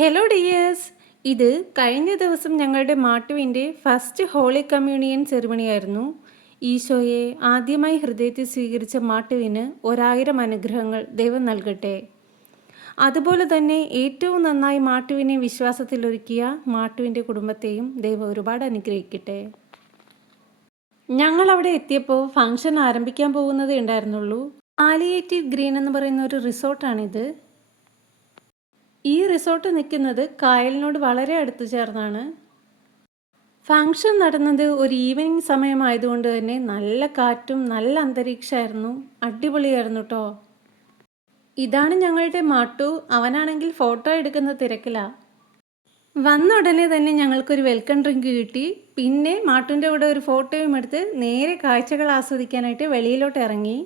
Hello dears, ഇത് കഴിഞ്ഞ ദിവസം ഞങ്ങളുടെ മാട്ടുവിൻ്റെ ഫസ്റ്റ് ഹോളി കമ്മ്യൂണിയൻ സെറിമണിയായിരുന്നു. ഈശോയെ ആദ്യമായി ഹൃദയത്തിൽ സ്വീകരിച്ച മാട്ടുവിന് 1000 അനുഗ്രഹങ്ങൾ ദൈവം നൽകട്ടെ. അതുപോലെ തന്നെ ഏറ്റവും നന്നായി മാട്ടുവിനെ വിശ്വാസത്തിലൊരുക്കിയ മാട്ടുവിൻ്റെ കുടുംബത്തെയും ദൈവം ഒരുപാട് അനുഗ്രഹിക്കട്ടെ. ഞങ്ങൾ അവിടെ എത്തിയപ്പോൾ ഫംഗ്ഷൻ ആരംഭിക്കാൻ പോകുന്നതേ ഉണ്ടായിരുന്നുള്ളൂ. പാലിയേറ്റീവ് ഗ്രീൻ എന്ന് പറയുന്ന ഒരു റിസോർട്ടാണിത്. ഈ റിസോർട്ട് നിൽക്കുന്നത് കായലിനോട് വളരെ അടുത്ത് ചേർന്നാണ്. ഫംഗ്ഷൻ നടന്നത് ഒരു ഈവനിങ് സമയമായതുകൊണ്ട് തന്നെ നല്ല കാറ്റും നല്ല അന്തരീക്ഷമായിരുന്നു. അടിപൊളിയായിരുന്നു കേട്ടോ. ഇതാണ് ഞങ്ങളുടെ മാട്ടു. അവനാണെങ്കിൽ ഫോട്ടോ എടുക്കുന്ന തിരക്കിലാണ്. വന്ന ഉടനെ തന്നെ ഞങ്ങൾക്കൊരു വെൽക്കം ഡ്രിങ്ക് കിട്ടി. പിന്നെ മാട്ടുവിൻ്റെ കൂടെ ഒരു ഫോട്ടോയും എടുത്ത് നേരെ കാഴ്ചകൾ ആസ്വദിക്കാനായിട്ട് വെളിയിലോട്ട് ഇറങ്ങി.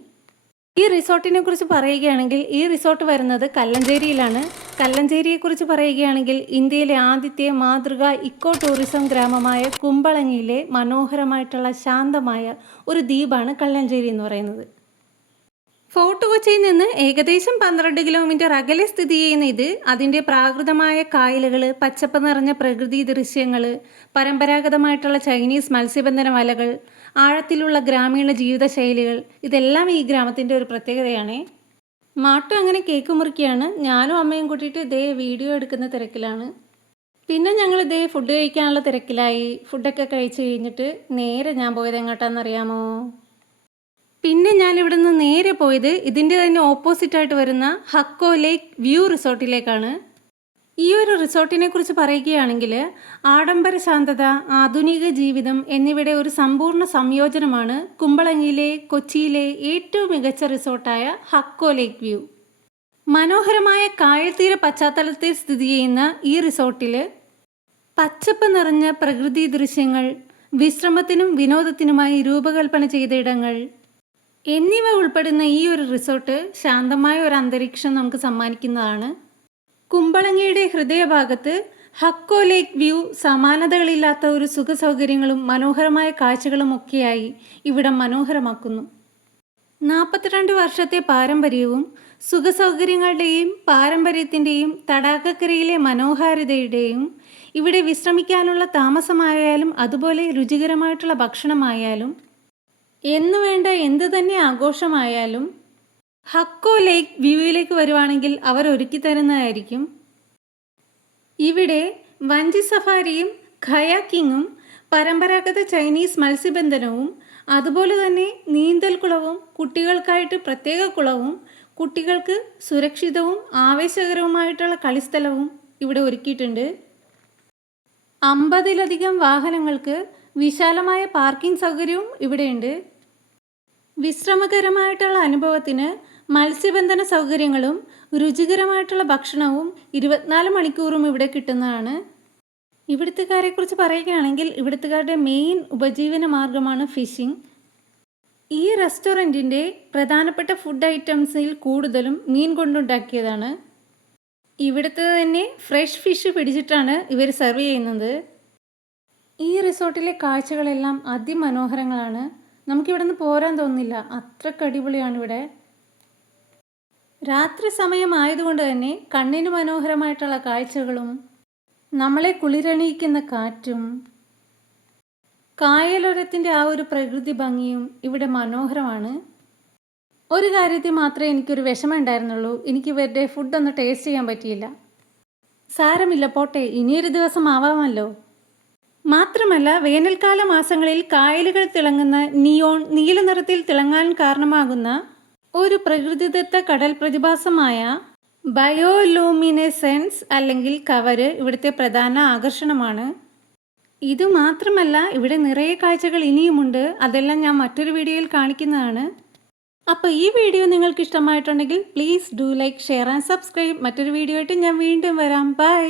ഈ റിസോർട്ടിനെ കുറിച്ച് പറയുകയാണെങ്കിൽ ഈ റിസോർട്ട് വരുന്നത് കല്ലഞ്ചേരിയിലാണ്. കല്ലഞ്ചേരിയെക്കുറിച്ച് പറയുകയാണെങ്കിൽ ഇന്ത്യയിലെ ആദ്യത്തെ മാതൃകാ ഇക്കോ ടൂറിസം ഗ്രാമമായ കുമ്പളങ്ങിയിലെ മനോഹരമായിട്ടുള്ള ശാന്തമായ ഒരു ദ്വീപാണ് കല്ലഞ്ചേരി എന്ന് പറയുന്നത്. ഫോർട്ട് കൊച്ചിയിൽ നിന്ന് ഏകദേശം 12 കിലോമീറ്റർ അകലെ സ്ഥിതി ചെയ്യുന്ന ഇത് അതിൻ്റെ പ്രാകൃതമായ കായലുകൾ, പച്ചപ്പ് നിറഞ്ഞ പ്രകൃതി ദൃശ്യങ്ങൾ, പരമ്പരാഗതമായിട്ടുള്ള ചൈനീസ് മത്സ്യബന്ധന വലകൾ, ആഴത്തിലുള്ള ഗ്രാമീണ ജീവിതശൈലികൾ, ഇതെല്ലാം ഈ ഗ്രാമത്തിൻ്റെ ഒരു പ്രത്യേകതയാണ്. മാട്ടു അങ്ങനെ കേക്ക് മുറിക്കുകയാണ്. ഞാനും അമ്മയും കൂട്ടിയിട്ട് ഇതേ വീഡിയോ എടുക്കുന്ന തിരക്കിലാണ്. പിന്നെ ഞങ്ങൾ ഇതേ ഫുഡ് കഴിക്കാനുള്ള തിരക്കിലായി. ഫുഡൊക്കെ കഴിച്ച് കഴിഞ്ഞിട്ട് നേരെ ഞാൻ പോയത് എങ്ങോട്ടാണെന്നറിയാമോ? പിന്നെ ഞാനിവിടെ നിന്ന് നേരെ പോയത് ഇതിൻ്റെ തന്നെ ഓപ്പോസിറ്റായിട്ട് വരുന്ന ഹക്കോ ലേക്ക് വ്യൂ റിസോർട്ടിലേക്കാണ്. ഈ ഒരു റിസോർട്ടിനെ കുറിച്ച് പറയുകയാണെങ്കിൽ ആഡംബര ശാന്തത, ആധുനിക ജീവിതം എന്നിവയുടെ ഒരു സമ്പൂർണ്ണ സംയോജനമാണ് കുമ്പളങ്ങിയിലെ കൊച്ചിയിലെ ഏറ്റവും മികച്ച റിസോർട്ടായ ഹക്കോ ലേക്ക് വ്യൂ. മനോഹരമായ കായൽത്തീര പശ്ചാത്തലത്തിൽ സ്ഥിതി ചെയ്യുന്ന ഈ റിസോർട്ടിൽ പച്ചപ്പ് നിറഞ്ഞ പ്രകൃതി ദൃശ്യങ്ങൾ, വിശ്രമത്തിനും വിനോദത്തിനുമായി രൂപകൽപ്പന ചെയ്ത ഇടങ്ങൾ എന്നിവ ഉൾപ്പെടുന്ന ഈ ഒരു റിസോർട്ട് ശാന്തമായ ഒരു അന്തരീക്ഷം നമുക്ക് സമ്മാനിക്കുന്നതാണ്. കുമ്പളങ്ങിയുടെ ഹൃദയഭാഗത്ത് ഹക്കോ ലേക്ക് വ്യൂ സമാനതകളില്ലാത്ത ഒരു സുഖ സൗകര്യങ്ങളും മനോഹരമായ കാഴ്ചകളും ഒക്കെയായി ഇവിടം മനോഹരമാക്കുന്നു. 42 വർഷത്തെ പാരമ്പര്യവും സുഖസൗകര്യങ്ങളുടെയും പാരമ്പര്യത്തിൻ്റെയും തടാകക്കരയിലെ മനോഹാരിതയുടെയും ഇവിടെ വിശ്രമിക്കാനുള്ള താമസമായാലും അതുപോലെ രുചികരമായിട്ടുള്ള ഭക്ഷണമായാലും എന്നുവേണ്ട എന്തു തന്നെ ആഘോഷമായാലും ഹക്കോ ലേക്ക് വ്യൂവിലേക്ക് വരുവാണെങ്കിൽ അവർ ഒരുക്കി തരുന്നതായിരിക്കും. ഇവിടെ വഞ്ചി സഫാരിയും ഖയാക്കിങ്ങും പരമ്പരാഗത ചൈനീസ് മത്സ്യബന്ധനവും അതുപോലെ തന്നെ നീന്തൽക്കുളവും കുട്ടികൾക്കായിട്ട് പ്രത്യേക കുളവും കുട്ടികൾക്ക് സുരക്ഷിതവും ആവേശകരവുമായിട്ടുള്ള കളിസ്ഥലവും ഇവിടെ ഒരുക്കിയിട്ടുണ്ട്. 50-ലധികം വാഹനങ്ങൾക്ക് വിശാലമായ പാർക്കിംഗ് സൗകര്യവും ഇവിടെയുണ്ട്. വിശ്രമകരമായിട്ടുള്ള അനുഭവത്തിന് മത്സ്യബന്ധന സൗകര്യങ്ങളും രുചികരമായിട്ടുള്ള ഭക്ഷണവും 24 മണിക്കൂറും ഇവിടെ കിട്ടുന്നതാണ്. ഇവിടുത്തുകാരെക്കുറിച്ച് പറയുകയാണെങ്കിൽ ഇവിടുത്തുകാരുടെ മെയിൻ ഉപജീവന മാർഗമാണ് ഫിഷിംഗ്. ഈ റെസ്റ്റോറൻറ്റിൻ്റെ പ്രധാനപ്പെട്ട ഫുഡ് ഐറ്റംസിൽ കൂടുതലും മീൻ കൊണ്ടുണ്ടാക്കിയതാണ്. ഇവിടുത്തെ തന്നെ ഫ്രഷ് ഫിഷ് പിടിച്ചിട്ടാണ് ഇവർ സെർവ് ചെയ്യുന്നത്. ഈ റിസോർട്ടിലെ കാഴ്ചകളെല്ലാം അതിമനോഹരങ്ങളാണ്. നമുക്കിവിടെ നിന്ന് പോരാൻ തോന്നുന്നില്ല, അത്രയ്ക്ക് അടിപൊളിയാണ് ഇവിടെ. രാത്രി സമയമായതുകൊണ്ട് തന്നെ കണ്ണിന് മനോഹരമായിട്ടുള്ള കാഴ്ചകളും നമ്മളെ കുളിരണിയിക്കുന്ന കാറ്റും കായലോരത്തിൻ്റെ ആ ഒരു പ്രകൃതി ഭംഗിയും ഇവിടെ മനോഹരമാണ്. ഒരു കാര്യത്തിൽ മാത്രമേ എനിക്കൊരു വിഷമം ഉണ്ടായിരുന്നുള്ളൂ, എനിക്ക് ഇവരുടെ ഫുഡൊന്ന് ടേസ്റ്റ് ചെയ്യാൻ പറ്റിയില്ല. സാരമില്ല, പോട്ടെ, ഇനിയൊരു ദിവസം ആവാമല്ലോ. മാത്രമല്ല വേനൽക്കാല മാസങ്ങളിൽ കായലുകൾ തിളങ്ങുന്ന നിയോൺ നീല നിറത്തിൽ തിളങ്ങാൻ കാരണമാകുന്ന ഒരു പ്രകൃതിദത്ത കടൽ പ്രതിഭാസമായ ബയോലൂമിനെസെൻസ് അല്ലെങ്കിൽ കവര് ഇവിടുത്തെ പ്രധാന ആകർഷണമാണ്. ഇതുമാത്രമല്ല ഇവിടെ നിറയെ കാഴ്ചകൾ ഇനിയുമുണ്ട്. അതെല്ലാം ഞാൻ മറ്റൊരു വീഡിയോയിൽ കാണിക്കുന്നതാണ്. അപ്പോൾ ഈ വീഡിയോ നിങ്ങൾക്ക് ഇഷ്ടമായിട്ടുണ്ടെങ്കിൽ please do like, share and subscribe. മറ്റൊരു വീഡിയോ ആയിട്ട് ഞാൻ വീണ്ടും വരാം. ബൈ.